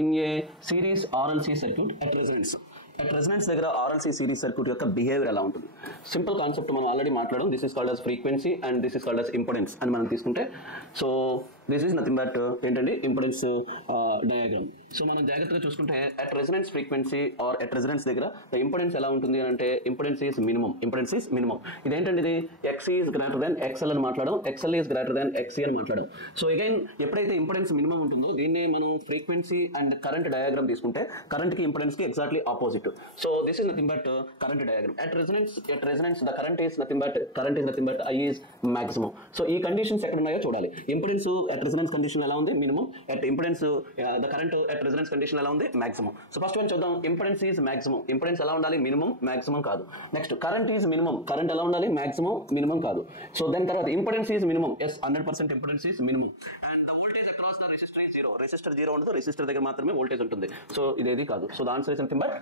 in a series RLC circuit at resonance. At resonance దగ్గర RLC series circuit యొక్క behaviour ఎలా ఉంటుంది? Simple concept మనం ఆల్రెడీ మాట్లాడడం. This is called as frequency and this is called as impedance అని మనం తీసుకుంటే, so this is nothing but ఏంటండి ఇంపెడెన్స్ డయాగ్రామ్. సో మనం జాగ్రత్తగా చూసుకుంటే at resonance frequency or at resonance దగ్గర ఇంపెడెన్స్ ఎలా ఉంటుంది అని అంటే impedance is minimum. Impedance is minimum. ఇదేంటండి, ఇది X is greater than XL అని మాట్లాడడం, ఎక్స్ఎల్ ఈస్ గ్రేటర్ దాన్ ఎక్సీ అని మాట్లాడడం. సో అగైన్ ఎప్పుడైతే ఇంపెడెన్స్ మినిమం ఉంటుందో దీన్ని మనం ఫ్రీక్వెన్సీ అండ్ కరెంట్ డయాగ్రామ్ తీసుకుంటే కరెంట్ కి ఇంపెడెన్స్ కి exactly opposite. So this is nothing but current diagram. At resonance the current is nothing but I is maximum. So ఈ కండిషన్స్ ఎక్కడ ఉన్నాయో చూడాలి. ఇంపెడెన్స్ అట్ రెజనెన్స్ కండిషన్ ఎలా ఉంది? Minimum. At impedance the current at resonance condition ఎలా ఉంది? Maximum. So first one చూద్దాం. Impedance is maximum. Impedance ఎలా ఉండాలి? మినిమం, మాక్సిమం కాదు. Next current is minimum. Current ఎలా ఉండాలి? మాక్సిమం, మినిమం కాదు. సో దాని తర్వాత impedance is minimum. Yes, 100% impedance is minimum. And the voltage across the resistor is zero. Resistor zero ఉండదు, resistor దగ్గర మాత్రమే వోల్టేజ్ ఉంటుంది. సో ఇదేది కాదు. So the answer is nothing but